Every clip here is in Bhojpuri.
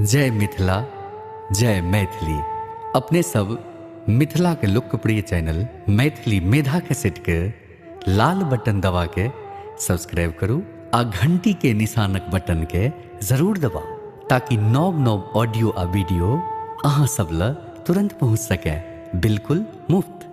जय मिथिला जय मैथिली। अपने सब मिथिला के लोकप्रिय चैनल मैथिली मेधा कैसेट के लाल बटन दबा के सब्सक्राइब करू आ घंटी के निशानक बटन के जरूर दबाऊ ताकि नव नव ऑडियो आ वीडियो अहाँ सब ल तुरंत पहुंच सके, बिल्कुल मुफ्त।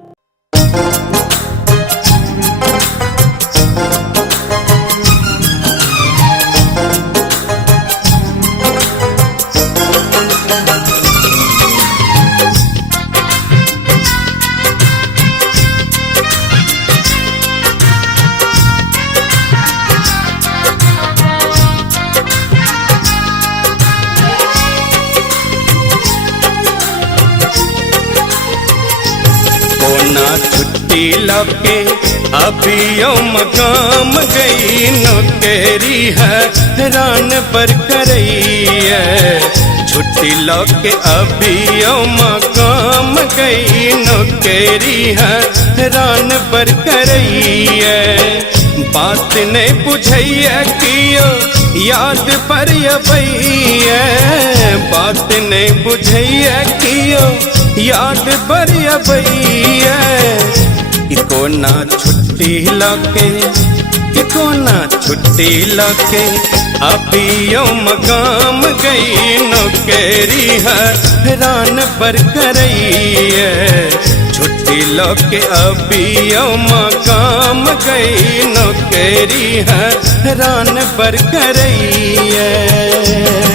ना छुट्टी लगे अभियो मकाम गई नौकरी है रान पर करई है। छुट्टी लगे अभियो मकाम गई नौकरी है रान पर करई है। बात नहीं बुझैया कियो याद पर अबैया, बात नहीं बुझैया कियो याद पर अबैया। को ना छुट्टी लगे को ना छुट्टी लगे अभियो मकाम गई नौकरी है रान पर करई है। छुट्टी लगे अभियो मकाम गई नौकरी है रान पर करई है।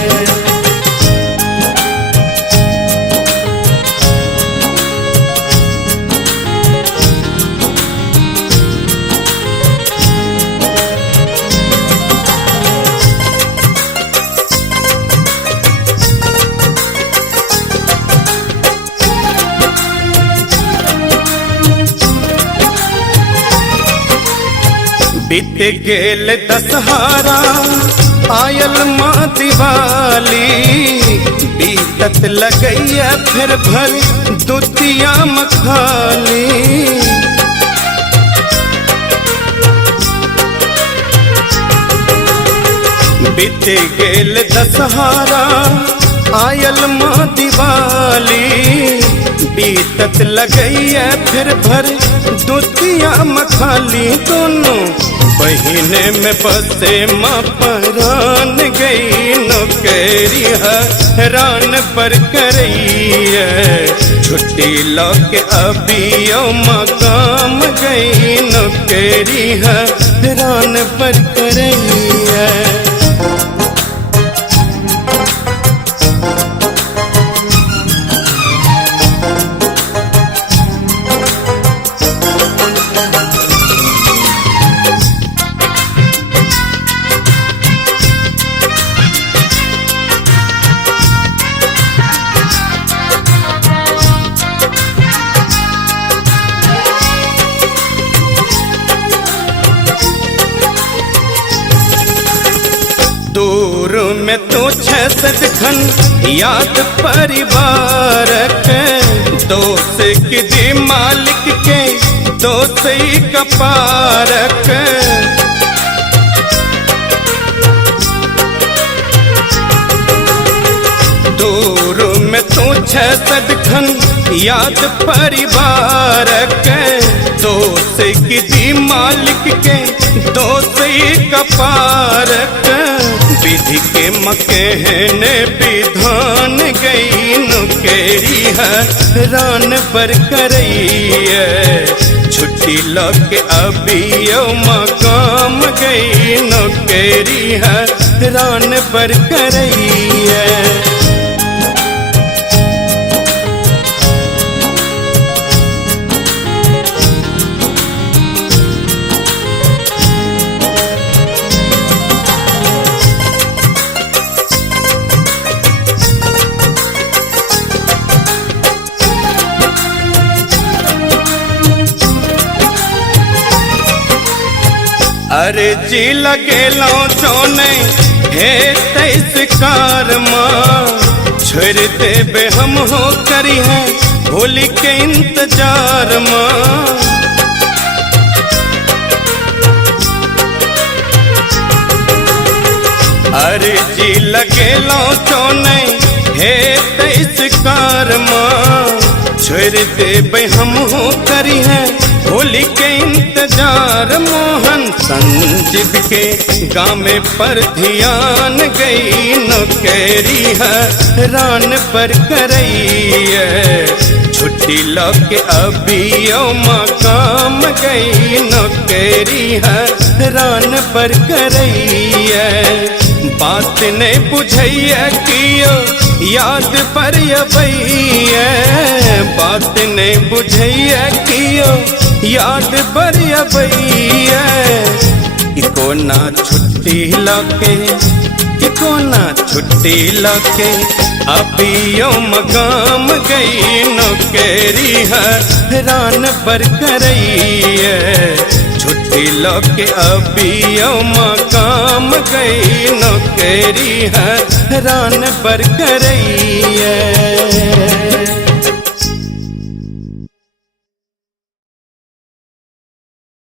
बीत गेल दशहरा आयल माँ दिवाली, बीतत लगैया फिर भर दुतिया मखाली। बीत गेल दशहरा आयल माँ दिवाली, बीतत लगैया फिर भर दुतिया मखाली। दोनों बहिने में बसे माँ परान गई नौकरी है रान पर करई है। छुट्टी लगे अभियो मकाम गई नौकरी है रान पर करई है। दूर में तो छह सदखन याद परिवार के, दोस्त के दी मालिक के दोस्त ही कपार के। दूर में तो छह सदखन याद परिवार के, दोस्त की दी मालिक के दोस्त ही कपार के। विधि के मकहने विधान गई नौकरी है रान पर करई है। छुट्टी लगे अभियो मकाम गई नौकरी है रान पर करई है। अरे जी लगे लो सोने हे तेस कार माँ, छोड़ देबे हम हो करी है होली के इंतजार माँ। अरे जी लगे लो तो नहीं हे तेईस कार माँ छोड़ दे हम हो करी है होली के इंतजार। मोहन संजीव के गाँव में पर ध्यान गई नौकरी है रान पर करैया। छुट्टी लगे अभी मकाम गई नौकरी है रान पर करैया। बात नहीं बुझैया कियो याद पर अबैया। बात नहीं बुझैया कियो याद पर अबैया। इको ना छुट्टी लगे इको ना छुट्टी लगे अभी मकाम गई नौकरी है रान पर करैया। छुट्टी लगे अभी मकाम गई नौकरी है रान पर करैया।